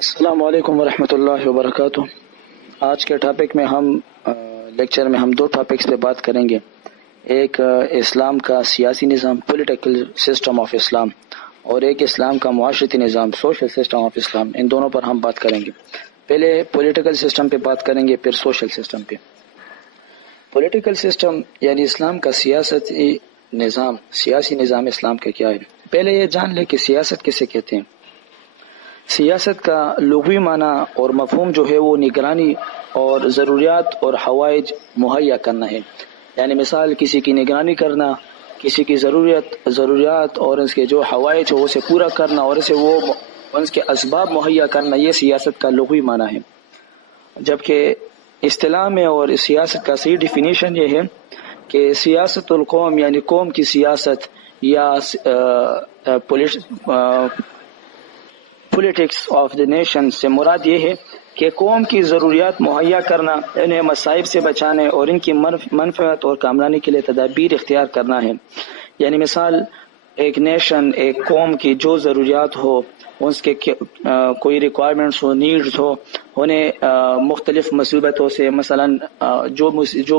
السلام علیکم ورحمۃ اللہ وبرکاتہ۔ آج کے ٹاپک میں لیکچر میں ہم دو ٹاپکس پہ بات کریں گے۔ ایک اسلام کا سیاسی نظام، پولیٹیکل سسٹم آف اسلام، اور ایک اسلام کا معاشرتی نظام، سوشل سسٹم آف اسلام۔ ان دونوں پر ہم بات کریں گے۔ پہلے پولیٹیکل سسٹم پہ بات کریں گے، پھر سوشل سسٹم پہ۔ پولیٹیکل سسٹم یعنی اسلام کا سیاسی نظام اسلام کا کیا ہے۔ پہلے یہ جان لیں کہ سیاست کسے کہتے ہیں۔ سیاست کا لغوی معنی اور مفہوم جو ہے وہ نگرانی اور ضروریات اور حوائج مہیا کرنا ہے۔ یعنی مثال کسی کی نگرانی کرنا، کسی کی ضروریات اور اس کے جو حوائج ہو اسے پورا کرنا اور اس کے اسباب مہیا کرنا، یہ سیاست کا لغوی معنی ہے۔ جبکہ اصطلاح میں اور سیاست کا صحیح ڈیفینیشن یہ ہے کہ سیاست القوم یعنی قوم کی سیاست یا پولیٹکس آف دی نیشن سے مراد یہ ہے کہ قوم کی ضروریات مہیا کرنا، انہیں مصائب سے بچانے اور ان کی منفعت اور کامرانی کے لیے تدابیر اختیار کرنا ہے۔ یعنی مثال ایک نیشن، ایک قوم کی جو ضروریات ہو، اس کے کوئی ریکوائرمنٹس ہو، نیڈز ہو، انہیں مختلف مصیبتوں سے، مثلا جو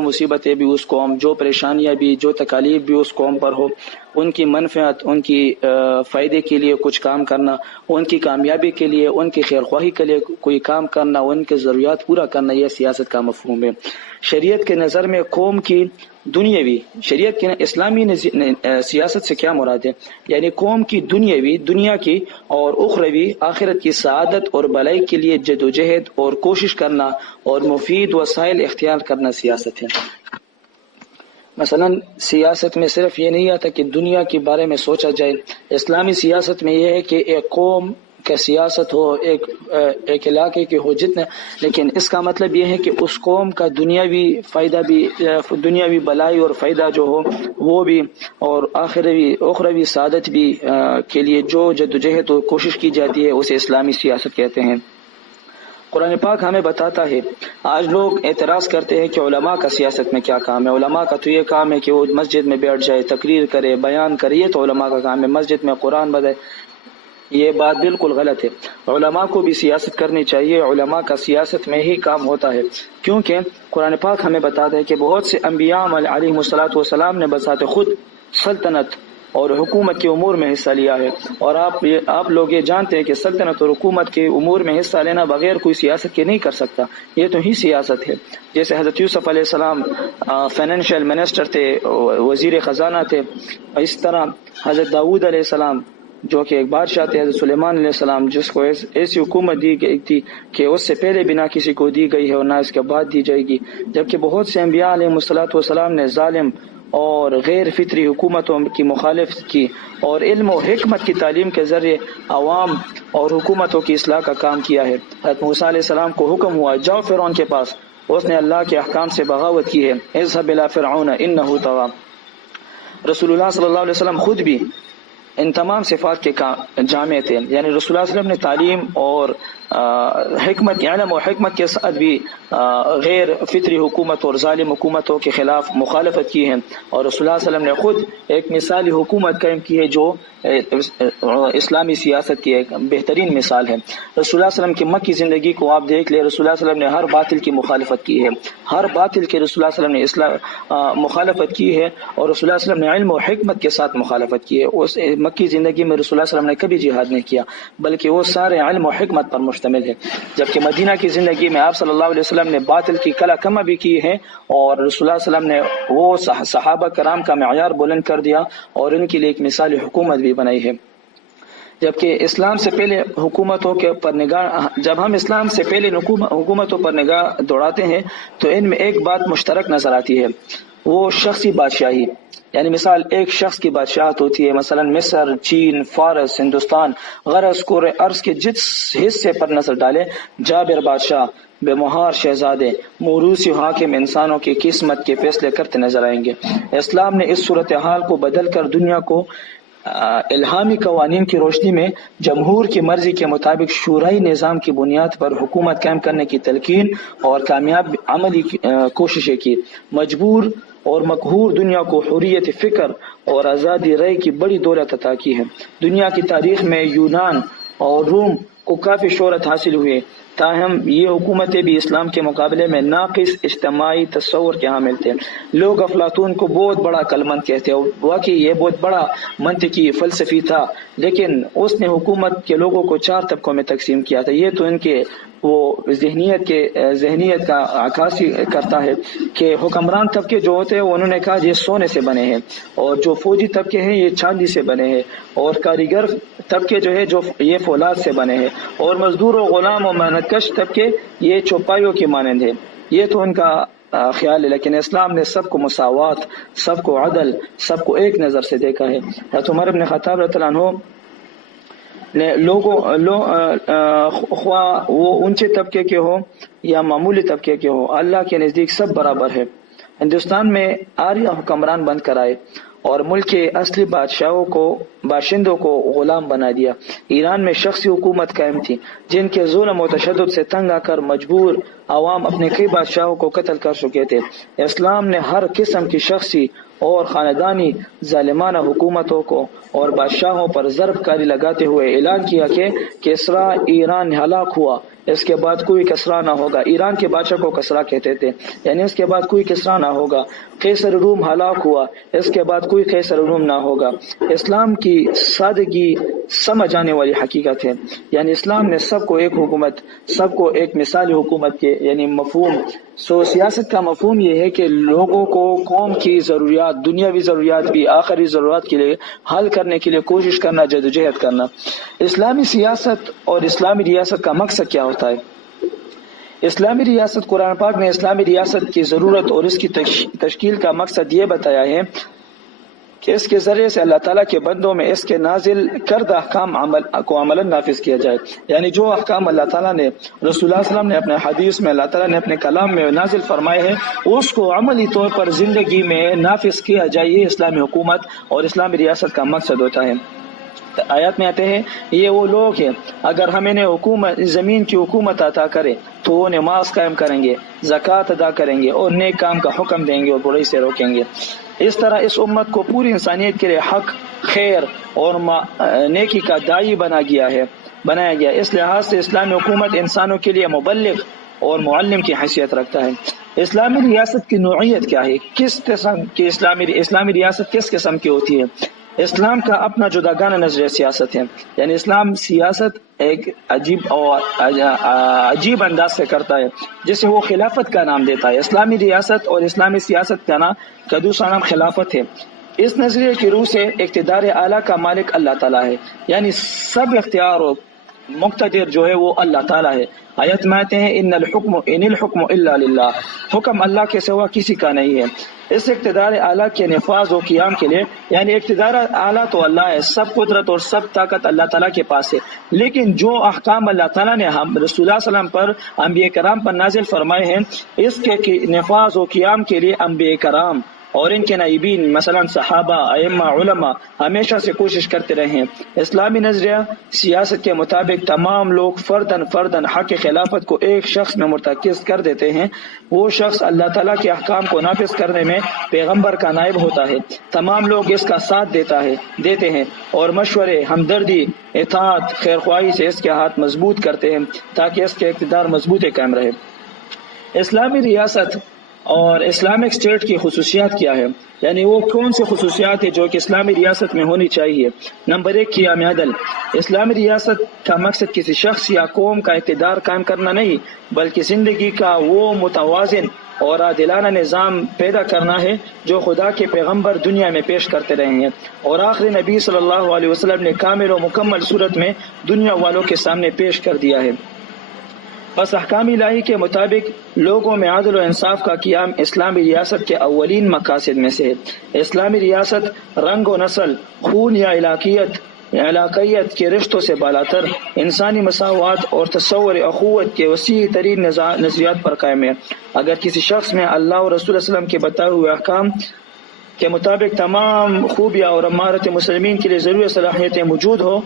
مصیبتیں بھی اس قوم، جو پریشانیاں بھی، جو تکالیف بھی اس قوم پر ہو، ان کی منفعت، ان کی فائدے کے لیے کچھ کام کرنا، ان کی کامیابی کے لیے، ان کی خیرخواہی کے لیے کوئی کام کرنا، ان کے ضروریات پورا کرنا، یہ سیاست کا مفہوم ہے۔ شریعت کے نظر میں قوم کی شریعت کے اسلامی سیاست سے کیا مراد ہے؟ یعنی قوم کی دنیا کی اور اخروی آخرت کی سعادت اور بھلائی کے لیے جدوجہد اور کوشش کرنا اور مفید وسائل اختیار کرنا سیاست ہے۔ مثلا سیاست میں صرف یہ نہیں آتا کہ دنیا کے بارے میں سوچا جائے، اسلامی سیاست میں یہ ہے کہ ایک قوم کا سیاست ہو، ایک علاقے کے ہو جتنے، لیکن اس کا مطلب یہ ہے کہ اس قوم کا دنیاوی فائدہ بھی، دنیاوی بھلائی اور فائدہ جو ہو وہ بھی، اور اخروی سعادت بھی کے لیے جو جدوجہد اور کوشش کی جاتی ہے اسے اسلامی سیاست کہتے ہیں۔ قرآن پاک ہمیں بتاتا ہے، آج لوگ اعتراض کرتے ہیں کہ علماء کا سیاست میں کیا کام ہے۔ علماء کا تو یہ کام ہے کہ وہ مسجد میں بیٹھ جائے، تقریر کرے، بیان کرے، یہ تو علماء کا کام ہے، مسجد میں قرآن بدائے۔ یہ بات بالکل غلط ہے۔ علماء کو بھی سیاست کرنی چاہیے، علماء کا سیاست میں ہی کام ہوتا ہے، کیونکہ قرآن پاک ہمیں بتاتا ہے کہ بہت سے انبیاء علیہ الصلوۃ نے بذات خود سلطنت اور حکومت کے امور میں حصہ لیا ہے، اور آپ لوگ یہ جانتے ہیں کہ سلطنت اور حکومت کے امور میں حصہ لینا بغیر کوئی سیاست کے نہیں کر سکتا۔ یہ تو ہی سیاست ہے۔ جیسے حضرت یوسف علیہ السلام فائنینشیل منسٹر تھے، وزیر خزانہ تھے، اس طرح حضرت داؤد علیہ السلام جو کہ ایک بادشاہ تھے، حضرت سلیمان علیہ السلام جس کو ایسی حکومت دی گئی تھی کہ اس سے پہلے بھی نہ کسی کو دی گئی ہے اور نہ اس کے بعد دی جائے گی، جبکہ بہت سے انبیاء علیہ الصلوۃ نے ظالم اور غیر فطری حکومتوں کی مخالفت کی اور علم و حکمت کی تعلیم کے ذریعے عوام اور حکومتوں کی اصلاح کا کام کیا ہے۔ حضرت موسیٰ علیہ السلام کو حکم ہوا جاؤ فرعون کے پاس، اس نے اللہ کے احکام سے بغاوت کی ہے، اذهب الى فرعون انه طغى۔ رسول اللہ صلی اللہ علیہ وسلم خود بھی ان تمام صفات کے جامع تھے، یعنی رسول اللہ صلی اللہ علیہ وسلم نے تعلیم اور حکمت، علم و حکمت کے ساتھ بھی غیر فطری حکومت اور ظالم حکومتوں کے خلاف مخالفت کی ہے، اور رسول اللہ صلی اللہ علیہ وسلم نے خود ایک مثالی حکومت قائم کی ہے جو اسلامی سیاست کی ایک بہترین مثال ہے۔ رسول اللہ صلی اللہ علیہ وسلم کی مکی زندگی کو آپ دیکھ لیں، رسول اللہ صلی اللہ علیہ وسلم نے ہر باطل کی مخالفت کی ہے، ہر باطل کے رسول اللہ صلی اللہ علیہ وسلم نے مخالفت کی ہے، اور رسول اللہ صلی اللہ علیہ وسلم نے علم و حکمت کے ساتھ مخالفت کی ہے۔ اس مکی زندگی میں رسول اللہ صلی اللہ علیہ وسلم نے کبھی جہاد نہیں کیا، بلکہ وہ سارے علم و حکمت پر مشتمل ہے۔ جبکہ مدینہ کی زندگی میں آپ صلی اللہ علیہ وسلم نے باطل کی کلا کما بھی کی ہے، اور رسول اللہ صلی اللہ علیہ وسلم نے وہ صحابہ کرام کا معیار بلند کر دیا اور ان کے لیے ایک مثالی حکومت بھی بنائی ہے۔ جبکہ اسلام سے پہلے حکومتوں کے پر نگاہ، جب ہم اسلام سے پہلے حکومتوں پر نگاہ دوڑاتے ہیں تو ان میں ایک بات مشترک نظر آتی ہے، وہ شخصی بادشاہی۔ یعنی مثال ایک شخص کی بادشاہت ہوتی ہے، مثلا مصر، چین، فارس، ہندوستان، غرض کو ارض کے جس حصے پر نظر ڈالے، جابر بادشاہ، بے مہار شہزادے، موروثی حاکم انسانوں کی قسمت کے فیصلے کرتے نظر آئیں گے۔ اسلام نے اس صورتحال کو بدل کر دنیا کو الہامی قوانین کی روشنی میں جمہور کی مرضی کے مطابق شورائی نظام کی بنیاد پر حکومت قائم کرنے کی تلقین اور کامیاب عملی کوششیں کی۔ مجبور اور مقہور دنیا کو حریت فکر اور آزادی رائے کی بڑی دولت عطا کی ہے۔ دنیا کی تاریخ میں یونان اور روم کو کافی شہرت حاصل ہوئی، تاہم یہ حکومتیں بھی اسلام کے مقابلے میں ناقص اجتماعی تصور کے حامل تھے۔ لوگ افلاطون کو بہت بڑا عقل مند کہتے ہیں، واقعی یہ بہت بڑا منطقی فلسفی تھا، لیکن اس نے حکومت کے لوگوں کو 4 طبقوں میں تقسیم کیا تھا۔ یہ تو ان کے وہ ذہنیت کا عکاسی کرتا ہے کہ حکمران طبقے جو ہوتے ہیں انہوں نے کہا یہ سونے سے بنے ہیں، اور جو فوجی طبقے ہیں یہ چاندی سے بنے ہیں، اور کاریگر طبقے جو ہے جو یہ فولاد سے بنے ہیں، اور مزدور و غلام و محنت کش طبقے یہ چوپایوں کی مانند ہے۔ یہ تو ان کا خیال ہے، لیکن اسلام نے سب کو مساوات، سب کو عدل، سب کو ایک نظر سے دیکھا ہے۔ حضرت عمر بن خطاب رضی اللہ عنہ نے خواہ وہ اونچے طبقے کے ہو یا معمولی طبقے کے ہو، اللہ کے نزدیک سب برابر ہے۔ ہندوستان میں آریہ حکمران بند کرائے اور ملک کے اصلی باشندوں کو غلام بنا دیا۔ ایران میں شخصی حکومت قائم تھی، جن کے ظلم و تشدد سے تنگ آ کر مجبور عوام اپنے کئی بادشاہوں کو قتل کر چکے تھے۔ اسلام نے ہر قسم کی شخصی اور خاندانی ظالمانہ حکومتوں کو اور بادشاہوں پر ضرب کاری لگاتے ہوئے اعلان کیا کہ کسریٰ ایران ہلاک ہوا، اس کے بعد کوئی کسریٰ نہ ہوگا۔ ایران کے بادشاہ کو کسریٰ کہتے تھے، یعنی اس کے بعد کوئی کسریٰ نہ ہوگا۔ قیصر روم ہلاک ہوا، اس کے بعد کوئی قیصر روم نہ ہوگا۔ اسلام کی سادگی سمجھ آنے والی حقیقت ہے، یعنی اسلام نے سب کو ایک حکومت، سب کو ایک مثالی حکومت کے یعنی مفہوم۔ سیاست کا مفہوم یہ ہے کہ لوگوں کو قوم کی ضروریات، دنیاوی ضروریات بھی آخری ضرورات کے لیے حل کرنے کے لیے کوشش کرنا، جدوجہد کرنا۔ اسلامی سیاست اور اسلامی ریاست کا مقصد کیا ہوتا ہے؟ اسلامی ریاست، قرآن پاک نے اسلامی ریاست کی ضرورت اور اس کی تشکیل کا مقصد یہ بتایا ہے کہ اس کے ذریعے سے اللہ تعالیٰ کے بندوں میں اس کے نازل کردہ احکام کو عملاً نافذ کیا جائے، یعنی جو احکام اللہ تعالیٰ نے، رسول اللہ صلی اللہ علیہ وسلم نے اپنے حدیث میں، اللہ تعالیٰ نے اپنے کلام میں نازل فرمائے ہیں، اس کو عملی طور پر زندگی میں نافذ کیا جائے۔ یہ اسلامی حکومت اور اسلامی ریاست کا مقصد ہوتا ہے۔ آیات میں آتے ہیں یہ وہ لوگ ہیں اگر ہم انہیں زمین کی حکومت عطا کرے تو وہ نماز قائم کریں گے، زکوٰۃ ادا کریں گے اور نیک کام کا حکم دیں گے اور برائی سے روکیں گے۔ اس طرح اس امت کو پوری انسانیت کے لیے حق، خیر اور نیکی کا داعی بنایا گیا۔ اس لحاظ سے اسلامی حکومت انسانوں کے لیے مبلغ اور معلم کی حیثیت رکھتا ہے۔ اسلامی ریاست کی نوعیت کیا ہے؟ کس قسم کی اسلامی ریاست کس قسم کی ہوتی ہے؟ اسلام کا اپنا جداگانہ نظریہ سیاست ہے، یعنی اسلام سیاست ایک عجیب انداز سے کرتا ہے جسے وہ خلافت کا نام دیتا ہے۔ اسلامی ریاست اور اسلامی سیاست کا دوسرا نام خلافت ہے۔ اس نظریے کی روح سے اقتدار اعلیٰ کا مالک اللہ تعالیٰ ہے، یعنی سب اختیار و مقتدر جو ہے وہ اللہ تعالیٰ ہے۔ آیت میں آتے ہیں ان الحکم الا للہ، حکم اللہ کے سوا کسی کا نہیں ہے۔ اس اقتدار اعلیٰ کے نفاذ و قیام کے لیے، یعنی اقتدار اعلیٰ تو اللہ ہے، سب قدرت اور سب طاقت اللہ تعالیٰ کے پاس ہے، لیکن جو احکام اللہ تعالیٰ نے رسول اللہ صلی اللہ علیہ وسلم پر، انبیاء کرام پر نازل فرمائے ہیں، اس کے نفاذ و قیام کے لیے انبیاء کرام اور ان کے نائبین مثلا صحابہ، ائمہ، علماء ہمیشہ سے کوشش کرتے رہے ہیں۔ اسلامی نظریہ سیاست کے مطابق تمام لوگ فردن حق خلافت کو ایک شخص میں مرتکز کر دیتے ہیں۔ وہ شخص اللہ تعالیٰ کے احکام کو نافذ کرنے میں پیغمبر کا نائب ہوتا ہے۔ تمام لوگ اس کا ساتھ دیتے ہیں اور مشورے، ہمدردی، اطاعت، خیرخواہی سے اس کے ہاتھ مضبوط کرتے ہیں تاکہ اس کے اقتدار مضبوط قائم رہے۔ اسلامی ریاست اور اسلامک اسٹیٹ کی خصوصیات کیا ہے؟ یعنی وہ کون سی خصوصیات ہیں جو کہ اسلامی ریاست میں ہونی چاہیے؟ نمبر 1، قیام عدل۔ اسلامی ریاست کا مقصد کسی شخص یا قوم کا اقتدار قائم کرنا نہیں، بلکہ زندگی کا وہ متوازن اور عادلانہ نظام پیدا کرنا ہے جو خدا کے پیغمبر دنیا میں پیش کرتے رہے ہیں اور آخری نبی صلی اللہ علیہ وسلم نے کامل و مکمل صورت میں دنیا والوں کے سامنے پیش کر دیا ہے۔ بس احکام الہی کے مطابق لوگوں میں عدل و انصاف کا قیام اسلامی ریاست کے اولین مقاصد میں سے ہے۔ اسلامی ریاست رنگ و نسل، خون یا علاقیت کے رشتوں سے بالاتر انسانی مساوات اور تصور اخوت کے وسیع ترین نظریات پر قائم ہے۔ اگر کسی شخص میں اللہ اور رسول اللہ علیہ وسلم کے بتائے ہوئے احکام کے مطابق تمام خوبیاں اور امارت مسلمین کے لیے ضروری صلاحیتیں موجود ہو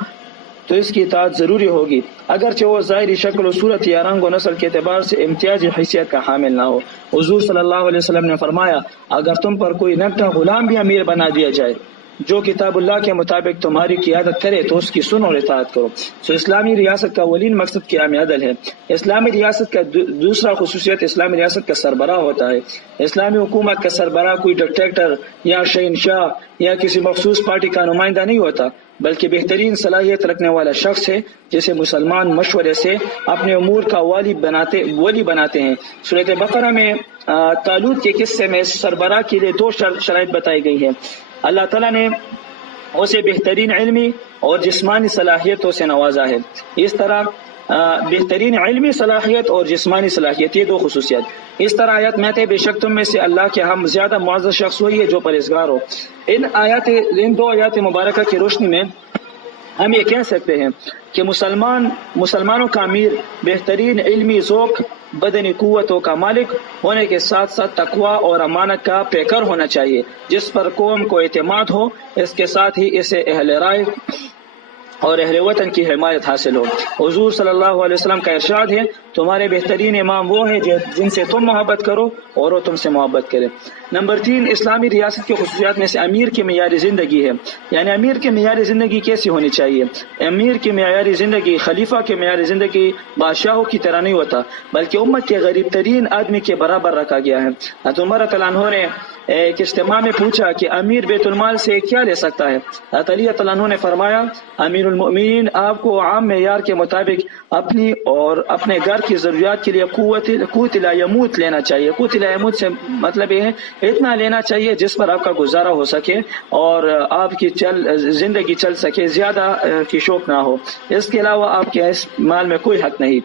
تو اس کی اطاعت ضروری ہوگی، اگرچہ وہ ظاہری شکل و صورت یا رنگ و نسل کے اعتبار سے امتیازی حیثیت کا حامل نہ ہو۔ حضور صلی اللہ علیہ وسلم نے فرمایا، اگر تم پر کوئی نگتا غلام بھی امیر بنا دیا جائے جو کتاب اللہ کے مطابق تمہاری قیادت کرے تو اس کی سن اور اطاعت کرو. اسلامی ریاست کا اولین مقصد قیام عدل ہے. اسلامی ریاست کا دوسرا خصوصیت اسلامی ریاست کا سربراہ ہوتا ہے. اسلامی حکومت کا سربراہ کوئی ڈکٹیٹر یا شہنشاہ یا کسی مخصوص پارٹی کا نمائندہ نہیں ہوتا، بلکہ بہترین صلاحیت رکھنے والا شخص ہے جسے مسلمان مشورے سے اپنے امور کا ولی بناتے ہیں. سورۃ بقرہ میں طالوت کے قصے میں سربراہ کے لیے 2 شرائط بتائی گئی ہیں. اللہ تعالیٰ نے اسے بہترین علمی اور جسمانی صلاحیتوں سے نوازا ہے. اس طرح بہترین علمی صلاحیت اور جسمانی صلاحیت، یہ 2 خصوصیت. اس طرح آیت میں بے شک تم میں سے اللہ کے ہم زیادہ معزز شخص وہی ہے جو پرہیزگار ہو. ان 2 آیات مبارکہ کی روشنی میں ہم یہ کہہ سکتے ہیں کہ مسلمانوں کا امیر بہترین علمی ذوق، بدنی قوتوں کا مالک ہونے کے ساتھ ساتھ تقوی اور امانت کا پیکر ہونا چاہیے جس پر قوم کو اعتماد ہو. اس کے ساتھ ہی اسے اہل رائے اور اہل وطن کی حمایت حاصل ہو. حضور صلی اللہ علیہ وسلم کا ارشاد ہے تمہارے بہترین امام وہ ہیں جن سے تم محبت کرو اور وہ تم سے محبت کرے. نمبر 3 اسلامی ریاست کی خصوصیات میں سے امیر کی معیاری زندگی ہے. یعنی امیر کی معیاری زندگی کیسی ہونی چاہیے؟ امیر کی معیاری زندگی خلیفہ کی معیاری زندگی بادشاہوں کی طرح نہیں ہوتا، بلکہ امت کے غریب ترین آدمی کے برابر رکھا گیا ہے. حضرت عمر رضی اللہ عنہ نے ایک اجتماع میں پوچھا کہ امیر بیت المال سے کیا لے سکتا ہے؟ حضرت علی رضی اللہ عنہ نے فرمایا امیر المؤمنین آپ کو عام معیار کے مطابق اپنی اور اپنے گھر کی ضروریات کے لیے قوت لا یموت لینا چاہیے. قوت لا یموت سے مطلب یہ ہے اتنا لینا چاہیے جس پر آپ کا گزارا ہو سکے اور آپ کی زندگی چل سکے، زیادہ کی شوق نہ ہو. اس کے علاوہ آپ کے اس مال میں کوئی حق نہیں.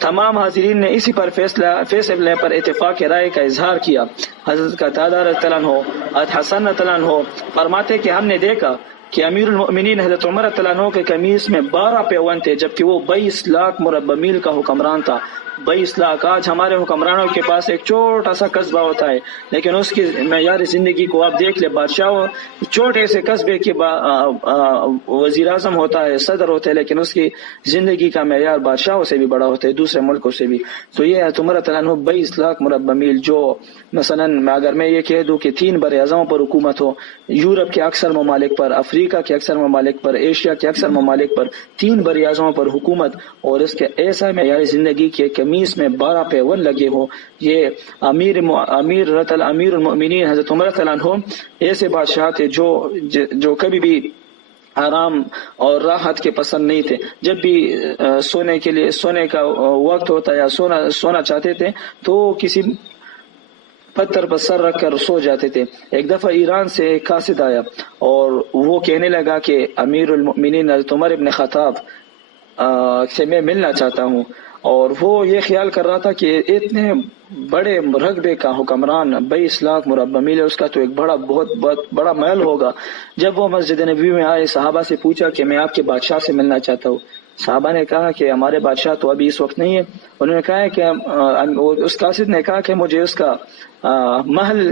تمام حاضرین نے اسی پر فیصلے پر اتفاق رائے کا اظہار کیا. حضرت قتادہ رضی اللہ عنہ، حضرت حسن رضی اللہ عنہ فرماتے کہ ہم نے دیکھا کہ امیر المؤمنین حضرت عمر رضی اللہ عنہ کے قمیص میں 12 پیون تھے جبکہ وہ 22 لاکھ مربع میل کا حکمران تھا. 22 لاکھ. آج ہمارے حکمرانوں کے پاس ایک چھوٹا سا قصبہ ہوتا ہے لیکن اس کی معیار زندگی کو آپ دیکھ لیں. بادشاہ چھوٹے سے قصبے کے وزیر اعظم ہوتا ہے، صدر ہوتا ہے، لیکن اس کی زندگی کا معیار بادشاہوں سے بھی بڑا ہوتا ہے، دوسرے ملکوں سے بھی. تو یہ عمر رضی اللہ عنہ 22 لاکھ مربع میل، جو مثلا اگر میں یہ کہہ دوں کہ 3 بر اعظموں پر حکومت ہو، یورپ کے اکثر ممالک پر، افریقہ کے اکثر ممالک پر، ایشیا کے اکثر ممالک پر 3 بر اعظموں پر حکومت، اور اس کے ایسا معیار زندگی کے قمیص میں 12 پیون لگے ہو. یہ امیر المؤمنین حضرت عمر رضی اللہ عنہ ایسے بادشاہ تھے جو کبھی بھی آرام اور راحت کے پسند نہیں تھے. جب بھی سونے کا وقت ہوتا یا سونا چاہتے تھے تو کسی پتھر پر سر رکھ کر سو جاتے تھے. ایک دفعہ ایران سے ایک قاصد آیا اور وہ کہنے لگا کہ امیر المؤمنین حضرت عمر ابن خطاب سے میں ملنا چاہتا ہوں. اور وہ یہ خیال کر رہا تھا کہ اتنے بڑے رقبے کا حکمران 22 لاکھ مربع میل ہے، اس کا تو ایک بہت بڑا محل ہوگا. جب وہ مسجد نبوی میں آئے صحابہ سے پوچھا کہ میں آپ کے بادشاہ سے ملنا چاہتا ہوں. صحابہ نے کہا کہ ہمارے بادشاہ تو ابھی اس وقت نہیں ہے. انہوں نے کہا کہ اس قاصد نے کہا کہ مجھے اس کا محل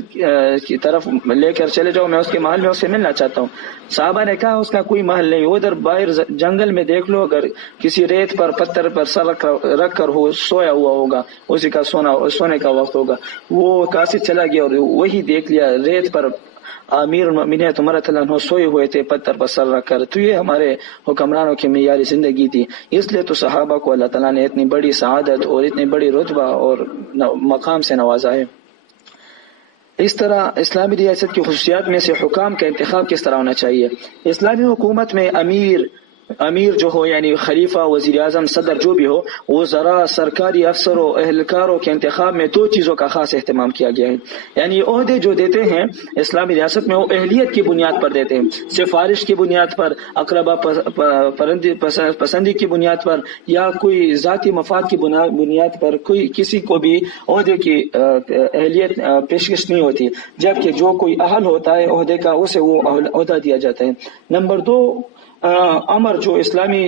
کی طرف لے کر چلے جاؤ، میں اس کے محل میں اس سے ملنا چاہتا ہوں. صحابہ نے کہا اس کا کوئی محل نہیں، ادھر باہر جنگل میں دیکھ لو، اگر کسی ریت پر پتھر پر سر رکھ کر سویا ہوا ہوگا، اسی کا سونے کا وقت ہوگا. وہ قاصد چلا گیا اور وہی دیکھ لیا ریت پر امیر المؤمنین عمر رضی اللہ عنہ سوئے ہوئے تھے پتھر پر سر رکھ کر. تو یہ ہمارے حکمرانوں کی معیاری زندگی تھی. اس لیے تو صحابہ کو اللہ تعالیٰ نے اتنی بڑی سعادت اور اتنی بڑی رتبہ اور مقام سے نوازا ہے. اس طرح اسلامی ریاست کی خصوصیات میں سے حکام کا انتخاب کس طرح ہونا چاہیے. اسلامی حکومت میں امیر جو ہو، یعنی خلیفہ، وزیر اعظم، صدر جو بھی ہو، وہ ذرا سرکاری افسروں اہلکاروں کے انتخاب میں 2 چیزوں کا خاص اہتمام کیا گیا ہے. یعنی عہدے جو دیتے ہیں اسلامی ریاست میں وہ اہلیت کی بنیاد پر دیتے ہیں، سفارش کی بنیاد پر، اقربا پسندی کی بنیاد پر، یا کوئی ذاتی مفاد کی بنیاد پر کوئی کسی کو بھی عہدے کی اہلیت پیشکش نہیں ہوتی، جبکہ جو کوئی اہل ہوتا ہے عہدے کا اسے وہ عہدہ دیا جاتا ہے. نمبر 2 امر جو اسلامی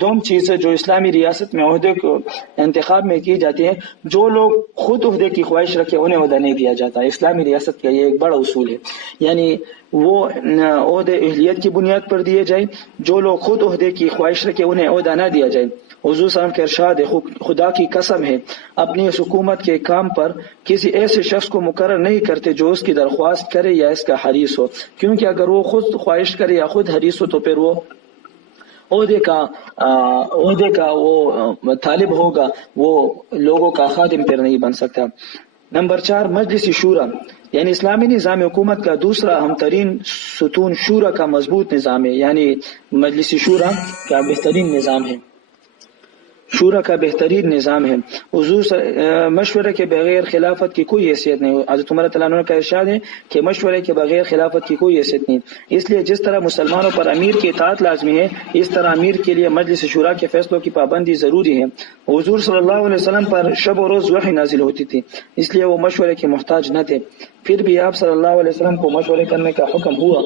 دوم چیز ہے جو اسلامی ریاست میں عہدے کو انتخاب میں کی جاتی ہے، جو لوگ خود عہدے کی خواہش رکھے انہیں عہدہ نہیں دیا جاتا. اسلامی ریاست کا یہ ایک بڑا اصول ہے. یعنی وہ عہدے اہلیت کی بنیاد پر دیے جائیں، جو لوگ خود عہدے کی خواہش رکھے انہیں عہدہ نہ دیا جائے. حضور صلی اللہ علیہ وسلم کا ارشاد ہے خدا کی قسم ہے اپنی اس حکومت کے کام پر کسی ایسے شخص کو مقرر نہیں کرتے جو اس کی درخواست کرے یا اس کا حریص ہو، کیونکہ اگر وہ خود خواہش کرے یا خود حریص ہو تو پھر وہ عہدے کا وہ طالب ہوگا، وہ لوگوں کا خادم پھر نہیں بن سکتا۔ نمبر 4، مجلس شورا، یعنی اسلامی نظام حکومت کا دوسرا اہم ترین ستون شورا کا مضبوط نظام ہے، یعنی مجلس شورا کا بہترین نظام ہے، شورا کا بہترین نظام ہے۔ حضور مشورے کے بغیر خلافت کی کوئی حیثیت نہیں، حضرت عمر رضی اللہ عنہ کا ارشاد ہے کہ مشورے کے بغیر خلافت کی کوئی حیثیت نہیں، اس لیے جس طرح مسلمانوں پر امیر کی اطاعت لازمی ہے اس طرح امیر کے لیے مجلس شورا کے فیصلوں کی پابندی ضروری ہے۔ حضور صلی اللہ علیہ وسلم پر شب و روز وحی نازل ہوتی تھی، اس لیے وہ مشورے کے محتاج نہ تھے، پھر بھی آپ صلی اللہ علیہ وسلم کو مشورے کرنے کا حکم ہوا۔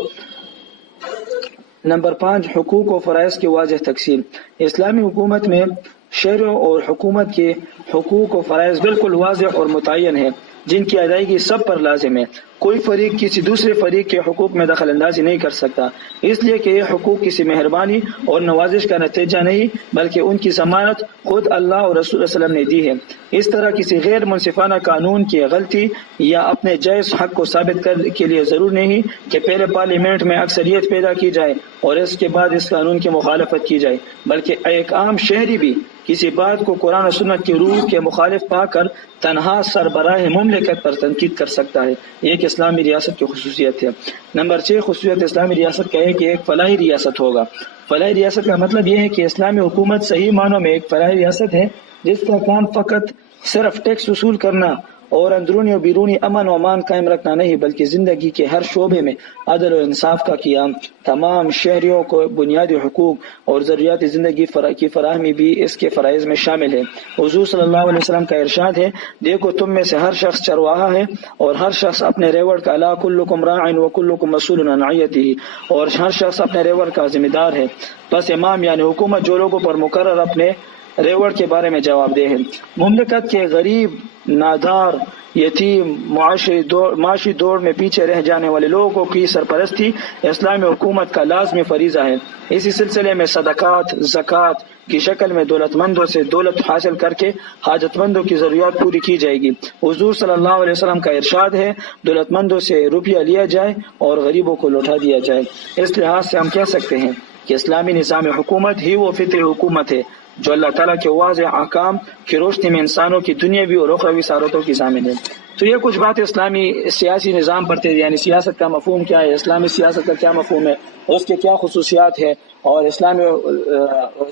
نمبر 5، حقوق و فرائض کی واضح تقسیم، اسلامی حکومت میں شہریوں اور حکومت کے حقوق و فرائض بالکل واضح اور متعین ہیں جن کی ادائیگی سب پر لازم ہے، کوئی فریق کسی دوسرے فریق کے حقوق میں دخل اندازی نہیں کر سکتا، اس لیے کہ یہ حقوق کسی مہربانی اور نوازش کا نتیجہ نہیں بلکہ ان کی ضمانت خود اللہ اور رسول صلی اللہ علیہ وسلم نے دی ہے۔ اس طرح کسی غیر منصفانہ قانون کی غلطی یا اپنے جائز حق کو ثابت کرنے کے لیے ضرور نہیں کہ پہلے پارلیمنٹ میں اکثریت پیدا کی جائے اور اس کے بعد اس قانون کی مخالفت کی جائے، بلکہ ایک عام شہری بھی کسی بات کو قرآن و سنت کی روح کے مخالف پا کر تنہا سربراہ مملکت پر تنقید کر سکتا ہے، یہ ایک اسلامی ریاست کی خصوصیت ہے۔ نمبر 6، خصوصیت اسلامی ریاست کا ہے کہ ایک فلاحی ریاست ہوگا۔ فلاحی ریاست کا مطلب یہ ہے کہ اسلامی حکومت صحیح معنوں میں ایک فلاحی ریاست ہے جس کا کام فقط صرف ٹیکس وصول کرنا اور اندرونی و بیرونی امن و امان قائم رکھنا نہیں بلکہ زندگی کے ہر شعبے میں عدل و انصاف کا قیام، تمام شہریوں کو بنیادی حقوق اور ضروریات زندگی کی فراہمی بھی اس کے فرائض میں شامل ہے۔ حضور صلی اللہ علیہ وسلم کا ارشاد ہے، دیکھو تم میں سے ہر شخص چرواہا ہے اور ہر شخص اپنے ریوڑ کا الا کلکم راع و کلکم مسئول عن رعیتہ، اور ہر شخص اپنے ریوڑ کا ذمہ دار ہے، بس امام یعنی حکومت جو لوگوں پر مقرر اپنے ریوڑ کے بارے میں جواب دہ ہے۔ مملکت کے غریب، نادار، یتیم، معاشی دوڑ میں پیچھے رہ جانے والے لوگوں کی سرپرستی اسلامی حکومت کا لازمی فریضہ ہے۔ اسی سلسلے میں صدقات، زکوٰۃ کی شکل میں دولت مندوں سے دولت حاصل کر کے حاجت مندوں کی ضروریات پوری کی جائے گی۔ حضور صلی اللہ علیہ وسلم کا ارشاد ہے، دولت مندوں سے روپیہ لیا جائے اور غریبوں کو لوٹا دیا جائے۔ اس لحاظ سے ہم کہہ سکتے ہیں کہ اسلامی نظام حکومت ہی وہ فطری حکومت ہے جو اللہ تعالیٰ کے واضح احکام کی روشنی میں انسانوں کی دنیاوی اور اخروی سعادتوں کی ضامن ہے۔ تو یہ کچھ باتیں اسلامی سیاسی نظام پر تھے، یعنی سیاست کا مفہوم کیا ہے، اسلامی سیاست کا کیا مفہوم ہے، اس کے کیا خصوصیات ہے، اور اسلامی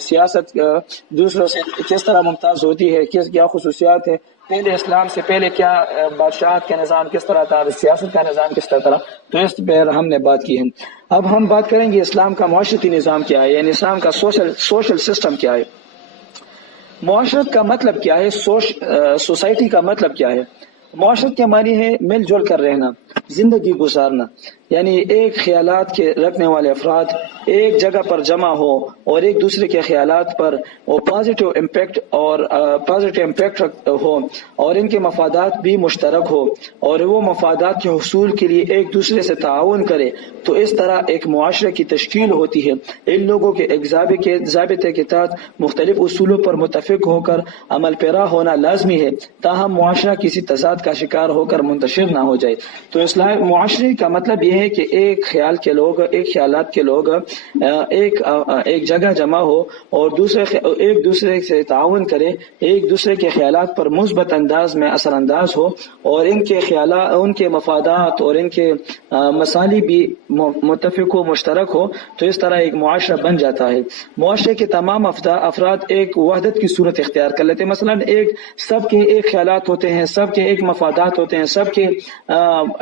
سیاست دوسروں سے کس طرح ممتاز ہوتی ہے، کیا خصوصیات ہے، پہلے اسلام سے پہلے کیا بادشاہت کا نظام کس طرح تھا، سیاست کا نظام کس طرح تھا، تو اس پر ہم نے بات کی ہے۔ اب ہم بات کریں گے اسلام کا معاشرتی نظام کیا ہے، یعنی اسلام کا سوشل سسٹم کیا ہے۔ معاشرت کا مطلب کیا ہے، سوسائٹی کا مطلب کیا ہے؟ معاشرت کے معنی ہے مل جل کر رہنا، زندگی گزارنا، یعنی ایک خیالات کے رکھنے والے افراد ایک جگہ پر جمع ہو اور ایک دوسرے کے خیالات پر پازیٹیو امپیکٹ ہو اور ان کے مفادات بھی مشترک ہو اور وہ مفادات کے حصول کے لیے ایک دوسرے سے تعاون کرے، تو اس طرح ایک معاشرے کی تشکیل ہوتی ہے۔ ان لوگوں کے ایک ضابطے کے تحت مختلف اصولوں پر متفق ہو کر عمل پیرا ہونا لازمی ہے تاہم معاشرہ کسی تضاد کا شکار ہو کر منتشر نہ ہو جائے۔ تو معاشرے کا مطلب یہ ہے کہ ایک خیالات کے لوگ ایک جگہ جمع ہو اور ایک دوسرے سے تعاون کرے، ایک دوسرے کے خیالات پر مثبت انداز میں اثر انداز ہو اور ان کے مفادات اور ان کے مصالح بھی متفق ہو، مشترک ہو، تو اس طرح ایک معاشرہ بن جاتا ہے۔ معاشرے کے تمام افراد ایک وحدت کی صورت اختیار کر لیتے ہیں، مثلا سب کے ایک خیالات ہوتے ہیں، سب کے ایک مفادات ہوتے ہیں، سب کے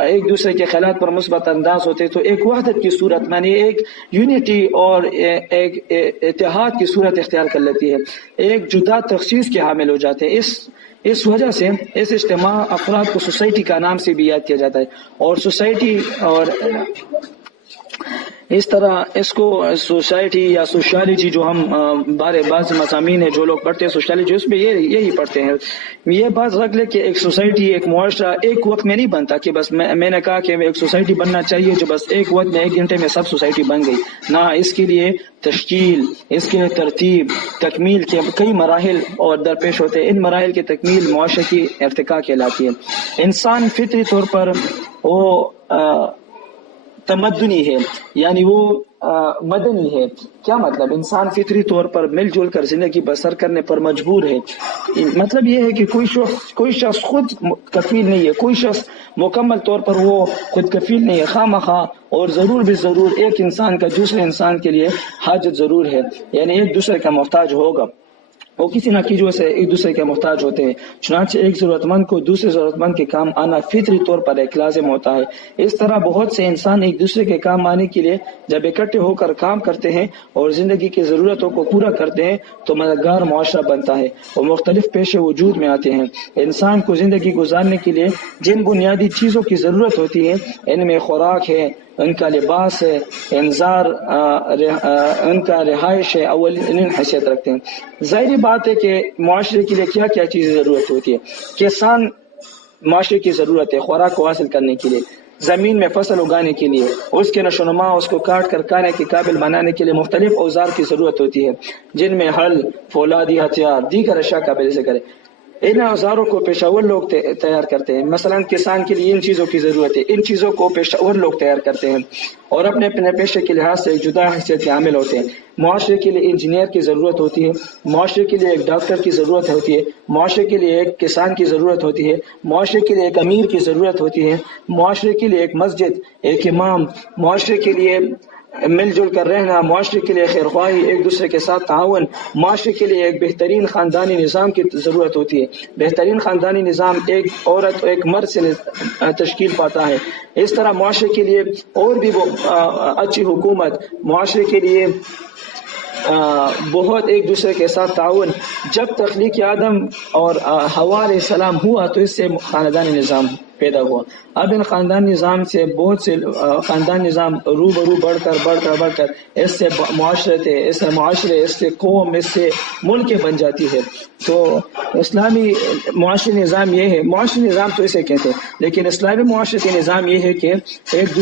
ایک دوسرے کے خیالات پر مثبت انداز ہوتے ہیں، تو ایک وحدت کی صورت یعنی ایک یونٹی اور ایک اتحاد کی صورت اختیار کر لیتی ہے، ایک جدا تخصیص کے حامل ہو جاتے ہیں۔ اس وجہ سے اس اجتماع افراد کو سوسائٹی کا نام سے بھی یاد کیا جاتا ہے، اور سوسائٹی اور اس طرح اس کو سوسائٹی یا سوشالوجی جو ہم بعض مضامین ہے جو لوگ پڑھتے ہیں سوشالوجی، اس میں یہی پڑھتے ہیں. یہ بات رکھ لے کہ ایک سوسائٹی ایک معاشرہ ایک وقت میں نہیں بنتا کہ بس میں نے کہا کہ ایک سوسائٹی بننا چاہیے جو بس ایک وقت میں 1 گھنٹے میں سب سوسائٹی بن گئی. نہ، اس کے لیے تشکیل، اس کے لیے ترتیب، تکمیل کے کئی مراحل اور درپیش ہوتے ہیں. ان مراحل کی تکمیل معاشرے کی ارتقاء کہلاتی ہے. انسان فطری طور پر وہ تمدنی ہے، یعنی وہ مدنی ہے. کیا مطلب؟ انسان فطری طور پر مل جل کر زندگی بسر کرنے پر مجبور ہے. مطلب یہ ہے کہ کوئی شخص خود کفیل نہیں ہے، کوئی شخص مکمل طور پر وہ خود کفیل نہیں ہے. خواہ مخواہ اور ضرور بھی ضرور ایک انسان کا دوسرے انسان کے لیے حاجت ضرور ہے، یعنی ایک دوسرے کا محتاج ہوگا. وہ کسی نہ کسی وجہ سے ایک دوسرے کے محتاج ہوتے ہیں. چنانچہ ایک ضرورت مند کو دوسرے ضرورت مند کے کام آنا فطری طور پر ایک لازم ہوتا ہے. اس طرح بہت سے انسان ایک دوسرے کے کام آنے کے لیے جب اکٹھے ہو کر کام کرتے ہیں اور زندگی کی ضرورتوں کو پورا کرتے ہیں تو مددگار معاشرہ بنتا ہے اور مختلف پیشے وجود میں آتے ہیں. انسان کو زندگی گزارنے کے لیے جن بنیادی چیزوں کی ضرورت ہوتی ہے ان میں خوراک ہے، ان کا لباس ہے، ان کا رہائش ہے، اولین حیثیت رکھتے ہیں. ظاہری بات ہے کہ معاشرے کے لیے کیا کیا چیزیں ضرورت ہوتی ہے. کسان معاشرے کی ضرورت ہے خوراک کو حاصل کرنے کے لیے، زمین میں فصل اگانے کے لیے، اس کے نشو و نما، اس کو کاٹ کر کھانے کے قابل بنانے کے لیے مختلف اوزار کی ضرورت ہوتی ہے جن میں ہل، فولادی ہتھیار، دیگر اشیاء قابل ذکر ہے. ان اوزاروں کو پیشہ ور لوگ تیار کرتے ہیں. مثلا کسان کے لیے ان چیزوں کی ضرورت ہے، ان چیزوں کو پیشہ ور لوگ تیار کرتے ہیں اور اپنے اپنے پیشے کے لحاظ سے جدا حیثیت کے عامل ہوتے ہیں. معاشرے کے لیے انجینئر کی ضرورت ہوتی ہے، معاشرے کے لیے ایک ڈاکٹر کی ضرورت ہوتی ہے، معاشرے کے لیے ایک کسان کی ضرورت ہوتی ہے، معاشرے کے لیے ایک امیر کی ضرورت ہوتی ہے، معاشرے کے لیے ایک مسجد، ایک امام، معاشرے کے لیے مل جل کر رہنا، معاشرے کے لیے خیر خواہی، ایک دوسرے کے ساتھ تعاون، معاشرے کے لیے ایک بہترین خاندانی نظام کی ضرورت ہوتی ہے. بہترین خاندانی نظام ایک عورت اور ایک مرد سے تشکیل پاتا ہے. اس طرح معاشرے کے لیے اور بھی اچھی حکومت، معاشرے کے لیے بہت ایک دوسرے کے ساتھ تعاون. جب تخلیق آدم اور حوا علیہ السلام ہوا تو اس سے خاندانی نظام پیدا ہوا. اب ان خاندان نظام سے بہت سے خاندان نظام روبرو بڑھ کر اس سے معاشرت، اس سے معاشرے، اس سے قوم، اس سے ملک بن جاتی ہے. تو اسلامی معاشرے نظام یہ ہے. معاشرے نظام تو اسے کہتے ہیں، لیکن اسلامی معاشرتی نظام یہ ہے کہ ایک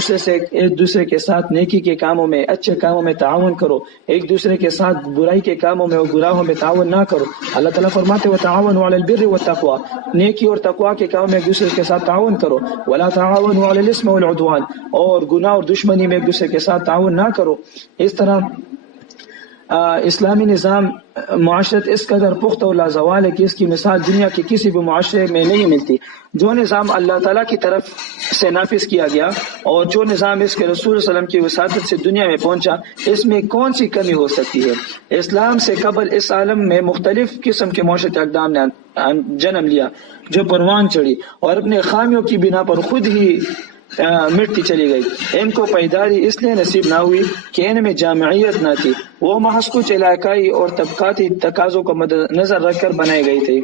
دوسرے کے ساتھ نیکی کے کاموں میں، اچھے کاموں میں تعاون کرو، ایک دوسرے کے ساتھ برائی کے کاموں میں اور گناہوں میں تعاون نہ کرو. اللہ تعالیٰ فرماتے ہیں وتعاونوا علی البر والتقوی، نیکی اور تقوی کے کاموں میں ایک دوسرے کے ساتھ تعاون کرو. ولا تعاونوا علی الاثم والعدوان، اور گناہ اور دشمنی میں ایک دوسرے کے ساتھ تعاون نہ کرو. اس طرح اسلامی نظام معاشرت اس قدر پختہ و لازوال ہے کہ اس کی مثال دنیا کے کسی بھی معاشرے میں نہیں ملتی. جو نظام اللہ تعالیٰ کی طرف سے نافذ کیا گیا اور جو نظام اس کے رسول صلی اللہ علیہ وسلم کی وساطت سے دنیا میں پہنچا، اس میں کون سی کمی ہو سکتی ہے؟ اسلام سے قبل اس عالم میں مختلف قسم کے معاشرتی اقدام نے جنم لیا جو پروان چڑھی اور اپنے خامیوں کی بنا پر خود ہی مٹتی چلی گئی. ان کو پائیداری اس لیے نصیب نہ ہوئی کہ ان میں جامعیت نہ تھی، وہ محض کچھ علاقائی اور طبقاتی تقاضوں کو مد نظر رکھ کر بنائی گئی تھی.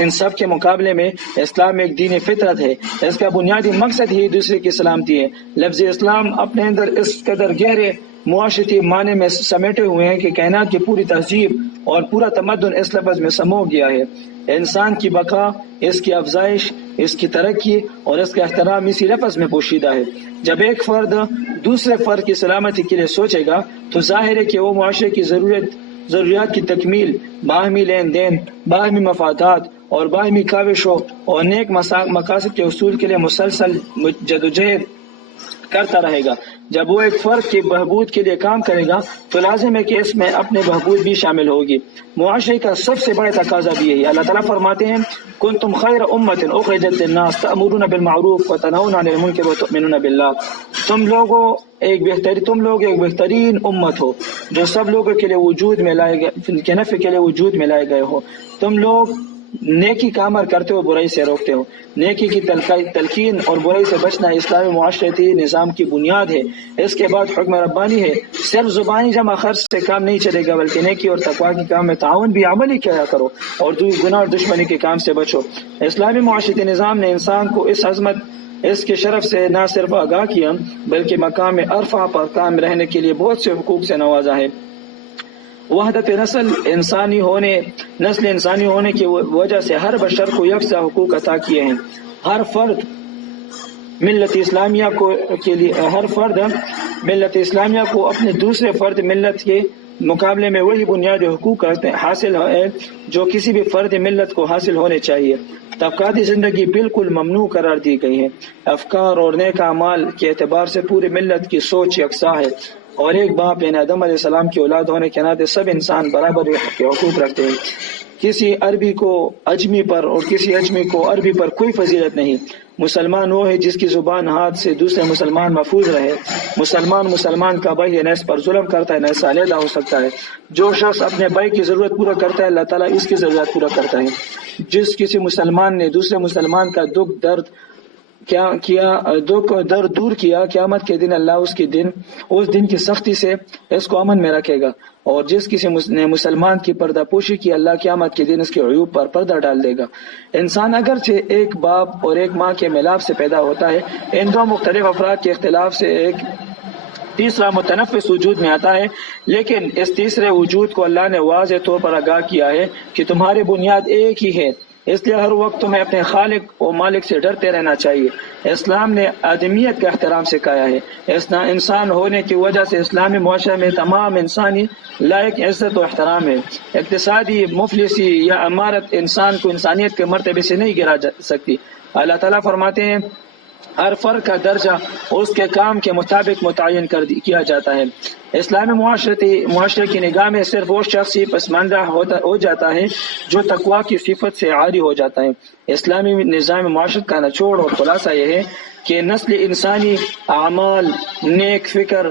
ان سب کے مقابلے میں اسلام ایک دین فطرت ہے. اس کا بنیادی مقصد ہی دوسرے کی سلامتی ہے. لفظ اسلام اپنے اندر اس قدر گہرے معاشرتی معنی میں سمیٹے ہوئے ہیں کہ کائنات کی پوری تہذیب اور پورا تمدن اس لفظ میں سمو گیا ہے. انسان کی بقا، اس کی افزائش، اس کی ترقی اور اس کا احترام اسی لفظ میں پوشیدہ ہے. جب ایک فرد دوسرے فرد کی سلامتی کے لیے سوچے گا تو ظاہر ہے کہ وہ معاشرے کی ضروریات کی تکمیل، باہمی لین دین، باہمی مفادات اور باہمی کاوشوں اور نیک مقاصد کے حصول کے لیے مسلسل جدوجہد کرتا رہے گا. جب وہ ایک فرد کی بہبود کے لیے کام کرے گا تو لازم ہے کہ اس میں اپنے بہبود بھی شامل ہوگی. معاشرے کا سب سے بڑا تقاضا بھی یہی. اللہ تعالیٰ فرماتے ہیں کنتم خیر امۃ اخرجت للناس تأمرون بالمعروف وتنہون عن المنکر وتؤمنون باللہ. تم لوگ ایک بہترین امت ہو جو سب لوگوں کے لیے وجود میں لائے گئے، کے نفع کے لیے وجود میں لائے گئے ہو. تم لوگ نیکی کا امر کرتے ہو، برائی سے روکتے ہو. نیکی کی تلقین اور برائی سے بچنا اسلامی معاشرتی نظام کی بنیاد ہے. اس کے بعد حکم ربانی ہے. صرف زبانی جمع خرچ سے کام نہیں چلے گا، بلکہ نیکی اور تقوی کے کام میں تعاون بھی عملی کیا کرو اور گناہ اور دشمنی کے کام سے بچو. اسلامی معاشرتی نظام نے انسان کو اس کے شرف سے نہ صرف آگاہ کیا بلکہ مقام عرفہ پر قائم رہنے کے لیے بہت سے حقوق سے نوازا ہے۔ وحدت نسل انسانی ہونے کی وجہ سے ہر بشر کو یکساں حقوق عطا کیے ہیں۔ ہر فرد ملت اسلامیہ کو اپنے دوسرے فرد ملت کے مقابلے میں وہی بنیادی حقوق حاصل ہے جو کسی بھی فرد ملت کو حاصل ہونے چاہیے۔ طبقاتی زندگی بالکل ممنوع قرار دی گئی ہے۔ افکار اور نیک اعمال کے اعتبار سے پوری ملت کی سوچ یکساں ہے، اور ایک باپ یعنی آدم علیہ السلام کی اولاد ہونے کے ناطے سب انسان برابر کے حقوق رکھتے ہیں۔ کسی عربی کو اجمی پر اور کسی اجمی کو عربی پر کوئی فضیلت نہیں۔ مسلمان وہ ہے جس کی زبان ہاتھ سے دوسرے مسلمان محفوظ رہے۔ مسلمان کا بھائی ہے، نہ اس پر ظلم کرتا ہے نہ اس سے علیحدہ ہو سکتا ہے۔ جو شخص اپنے بھائی کی ضرورت پورا کرتا ہے اللہ تعالیٰ اس کی ضرورت پورا کرتا ہے۔ جس کسی مسلمان نے دوسرے مسلمان کا دکھ درد دور کیا، قیامت کے دن اللہ اس دن کی سختی سے اس کو امن میں رکھے گا، اور جس کسی نے مسلمان کی پردہ پوشی کی اللہ قیامت کے دن اس کے عیوب پر پردہ ڈال دے گا۔ انسان اگرچہ ایک باپ اور ایک ماں کے ملاپ سے پیدا ہوتا ہے، ان دو مختلف افراد کے اختلاف سے ایک تیسرا متنفس وجود میں آتا ہے، لیکن اس تیسرے وجود کو اللہ نے واضح طور پر آگاہ کیا ہے کہ تمہاری بنیاد ایک ہی ہے، اس لیے ہر وقت تمہیں اپنے خالق و مالک سے ڈرتے رہنا چاہیے۔ اسلام نے آدمیت کا احترام سکھایا ہے۔ انسان ہونے کی وجہ سے اسلامی معاشرے میں تمام انسانی لائق عزت و احترام ہے۔ اقتصادی مفلسی یا امارت انسان کو انسانیت کے مرتبے سے نہیں گرا جا سکتی۔ اللہ تعالیٰ فرماتے ہیں ہر فرد کا درجہ اس کے کام کے مطابق متعین کیا جاتا ہے۔ اسلامی معاشرے کی نگاہ میں صرف وہ شخص ہی پسماندہ ہو جاتا ہے جو تقویٰ کی صفت سے عاری ہو جاتا ہے۔ اسلامی نظام معاشرت کا نچوڑ اور خلاصہ یہ ہے کہ نسل انسانی اعمال نیک، فکر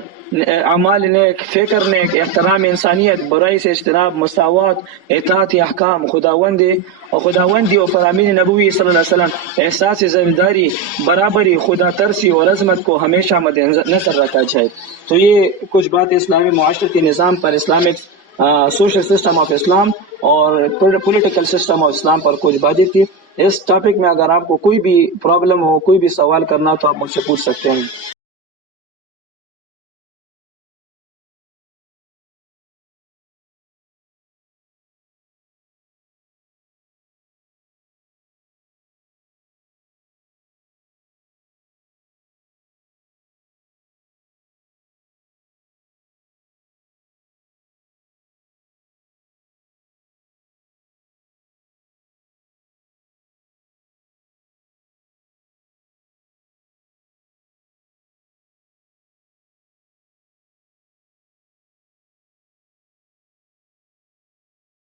نیک، احترام انسانیت، برائی سے اجتناب، مساوات، اطاعت احکام خداوندی اور فرامین نبوی صلی اللہ علیہ وسلم، احساس ذمہ داری، برابری، خدا ترسی اور عظمت کو ہمیشہ مد نظر رکھا جائے۔ تو یہ کچھ باتیں اسلامی معاشرتی نظام پر، اسلامک سوشل سسٹم آف اسلام اور پولیٹیکل سسٹم آف اسلام پر کچھ باتیں تھی۔ اس ٹاپک میں اگر آپ کو کوئی بھی پرابلم ہو، کوئی بھی سوال کرنا تو آپ مجھ سے پوچھ سکتے ہیں۔